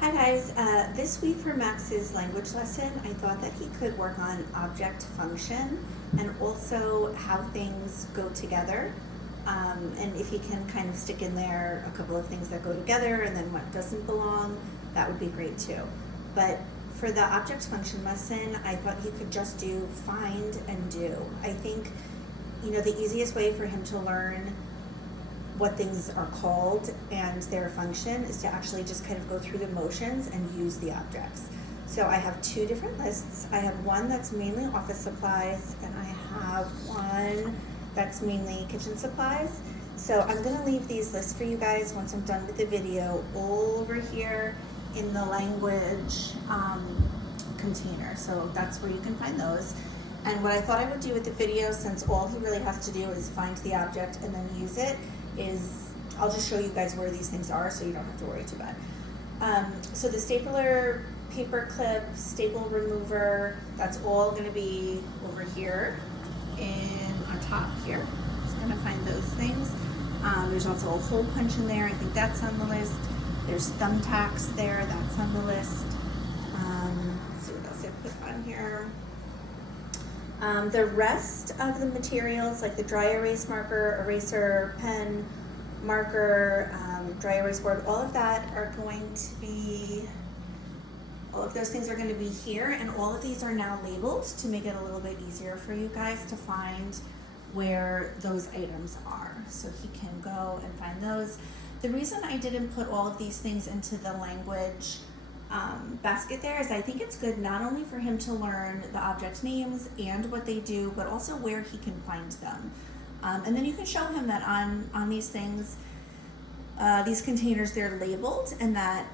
Hi guys, this week for Max's language lesson, I thought that he could work on object function and also how things go together. And if he can kind of stick in there a couple of things that go together and then what doesn't belong, that would be great too. But for the object function lesson, I thought he could just do find and do. I think, the easiest way for him to learn what things are called and their function is to actually just kind of go through the motions and use the objects. So I have two different lists. I have one that's mainly office supplies and I have one that's mainly kitchen supplies. So I'm gonna leave these lists for you guys once I'm done with the video over here in the language container. So that's where you can find those. And what I thought I would do with the video, since all he really has to do is find the object and then use it, is I'll just show you guys where these things are so you don't have to worry too bad. So the stapler, paper clip, staple remover, that's all gonna be over here and on top here. Just gonna find those things. There's also a hole punch in there, I think that's on the list. There's thumbtacks there, that's on the list. Let's see what else I put on here. The rest of the materials, like the dry erase marker, eraser, pen, marker, dry erase board, all of that are going to be, all of those things are going to be here, and all of these are now labeled to make it a little bit easier for you guys to find where those items are. So he can go and find those. The reason I didn't put all of these things into the language basket there is I think it's good not only for him to learn the object names and what they do, but also where he can find them. And then you can show him that on these things, these containers, they're labeled, and that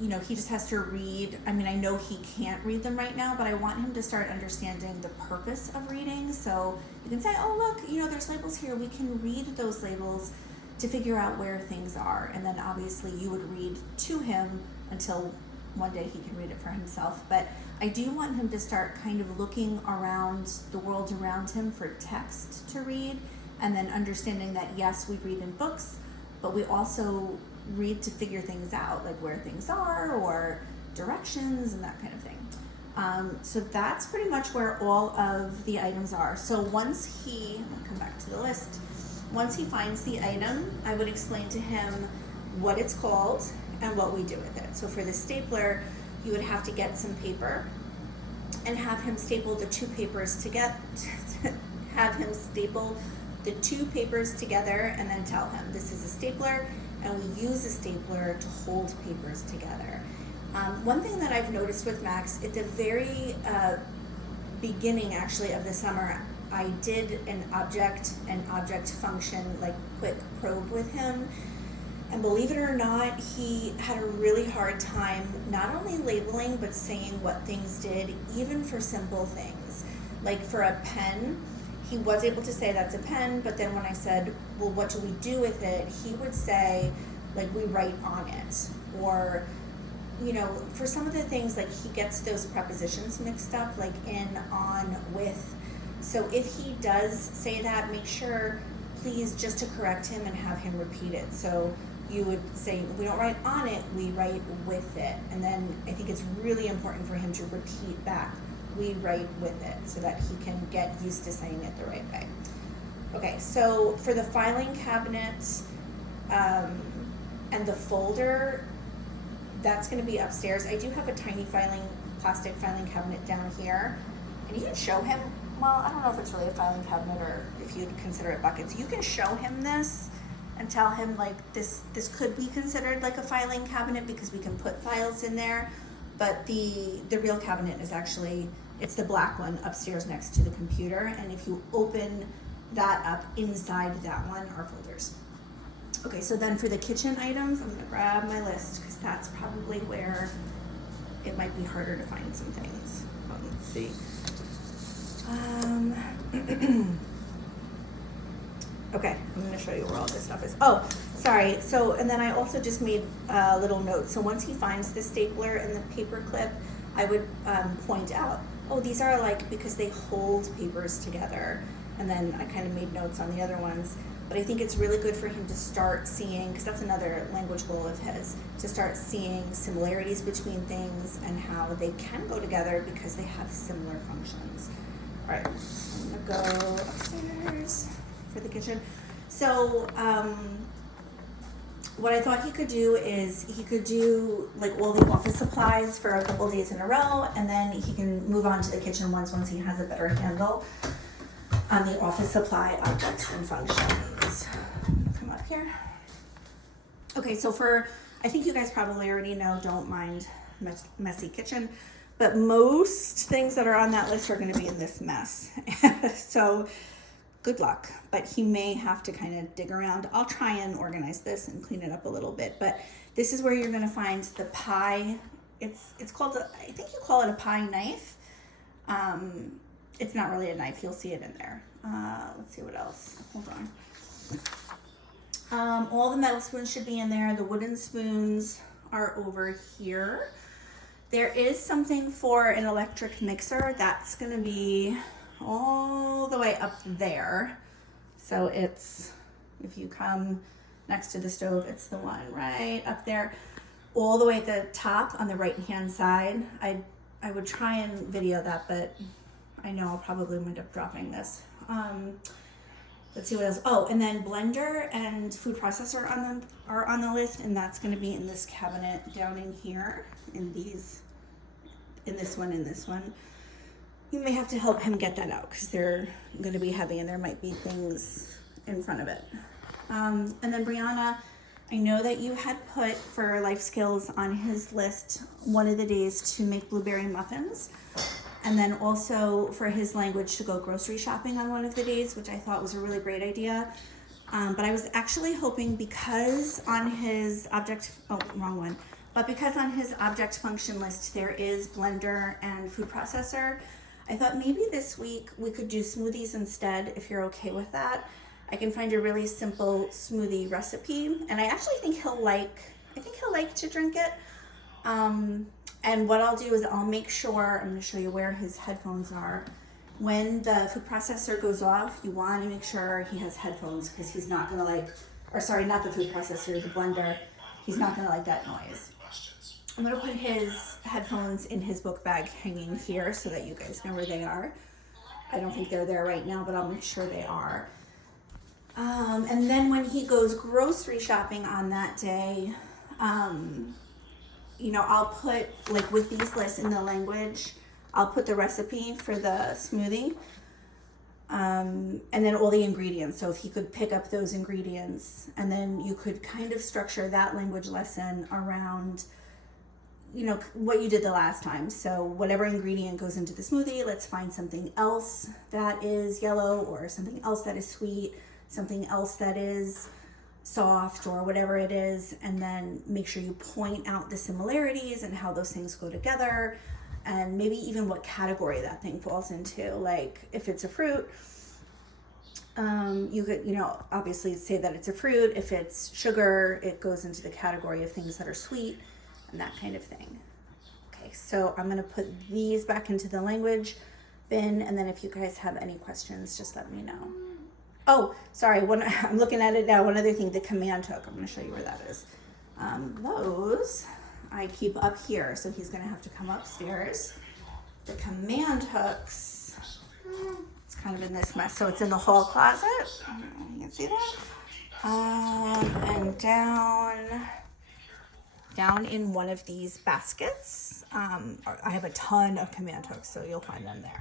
he just has to read. I mean, I know he can't read them right now, but I want him to start understanding the purpose of reading. So you can say, oh look, there's labels here. We can read those labels to figure out where things are. And then obviously you would read to him until one day he can read it for himself. But I do want him to start kind of looking around the world around him for text to read, and then understanding that yes, we read in books, but we also read to figure things out, like where things are or directions and that kind of thing. So that's pretty much where all of the items are. So once he, I'm gonna come back to the list, once he finds the item, I would explain to him what it's called and what we do with it. So for the stapler, you would have to get some paper and have him staple the two papers together, and then tell him this is a stapler and we use a stapler to hold papers together. One thing that I've noticed with Max, at the very beginning actually of the summer, I did an object function, like quick probe with him. And believe it or not, he had a really hard time not only labeling, but saying what things did, even for simple things. Like for a pen, he was able to say that's a pen, but then when I said, well, what do we do with it? He would say, like, we write on it. Or, for some of the things, like he gets those prepositions mixed up, like in, on, with. So if he does say that, make sure, please, just to correct him and have him repeat it. So you would say, we don't write on it, we write with it. And then I think it's really important for him to repeat back, we write with it, so that he can get used to saying it the right way. Okay, so for the filing cabinet and the folder, that's gonna be upstairs. I do have a tiny plastic filing cabinet down here. And you can show him, well, I don't know if it's really a filing cabinet or if you'd consider it buckets. You can show him this and tell him, like, this could be considered like a filing cabinet because we can put files in there, but the real cabinet is actually, it's the black one upstairs next to the computer, and if you open that up, inside that one are folders. Okay, so then for the kitchen items, I'm gonna grab my list because that's probably where it might be harder to find some things. Let's see. Okay, I'm going to show you where all this stuff is. Oh, sorry. So, and then I also just made a little note. So once he finds the stapler and the paper clip, I would point out, oh, these are like, because they hold papers together. And then I kind of made notes on the other ones. but I think it's really good for him to start seeing, because that's another language goal of his, to start seeing similarities between things and how they can go together because they have similar functions. All right, I'm gonna go upstairs for the kitchen. So, what I thought he could do is he could do like all the office supplies for a couple days in a row, and then he can move on to the kitchen once he has a better handle on the office supply objects and functions. Come up here. Okay, so I think you guys probably already know, don't mind messy kitchen, but most things that are on that list are going to be in this mess. So good luck, but he may have to kind of dig around. I'll try and organize this and clean it up a little bit, but this is where you're going to find the pie. It's called, I think you call it a pie knife. It's not really a knife. You'll see it in there. Let's see what else. Hold on. All the metal spoons should be in there. The wooden spoons are over here. There is something for an electric mixer. That's going to be all the way up there. So it's, if you come next to the stove, it's the one right up there. All the way at the top on the right hand side. I would try and video that, but I know I'll probably wind up dropping this. Let's see what else. Oh, and then blender and food processor are on the list, and that's going to be in this cabinet down in here, in this one. You may have to help him get that out because they're going to be heavy and there might be things in front of it. And then Brianna, I know that you had put for life skills on his list one of the days to make blueberry muffins. And then also for his language to go grocery shopping on one of the days, which I thought was a really great idea. But I was actually hoping because on his because on his object function list there is blender and food processor, I thought maybe this week we could do smoothies instead, if you're okay with that. I can find a really simple smoothie recipe, and I actually think he'll like to drink it. And what I'll do is I'll make sure, I'm going to show you where his headphones are. When the food processor goes off, you want to make sure he has headphones because he's not going to not the food processor, the blender. He's not going to like that noise. I'm going to put his headphones in his book bag hanging here so that you guys know where they are. I don't think they're there right now, but I'll make sure they are. And then when he goes grocery shopping on that day, I'll put, like with these lists in the language, I'll put the recipe for the smoothie, and then all the ingredients. So if he could pick up those ingredients, and then you could kind of structure that language lesson around, what you did the last time. So whatever ingredient goes into the smoothie, let's find something else that is yellow or something else that is sweet, something else that is soft or whatever it is, and then make sure you point out the similarities and how those things go together, and maybe even what category that thing falls into. Like if it's a fruit, you could, obviously say that it's a fruit. If it's sugar, it goes into the category of things that are sweet and that kind of thing. Okay, so I'm going to put these back into the language bin, and then if you guys have any questions, just let me know. Oh, sorry, I'm looking at it now. One other thing, the command hook. I'm going to show you where that is. Those I keep up here, so he's going to have to come upstairs. The command hooks, it's kind of in this mess, so it's in the hall closet. You can see that. And down in one of these baskets. I have a ton of command hooks, so you'll find them there.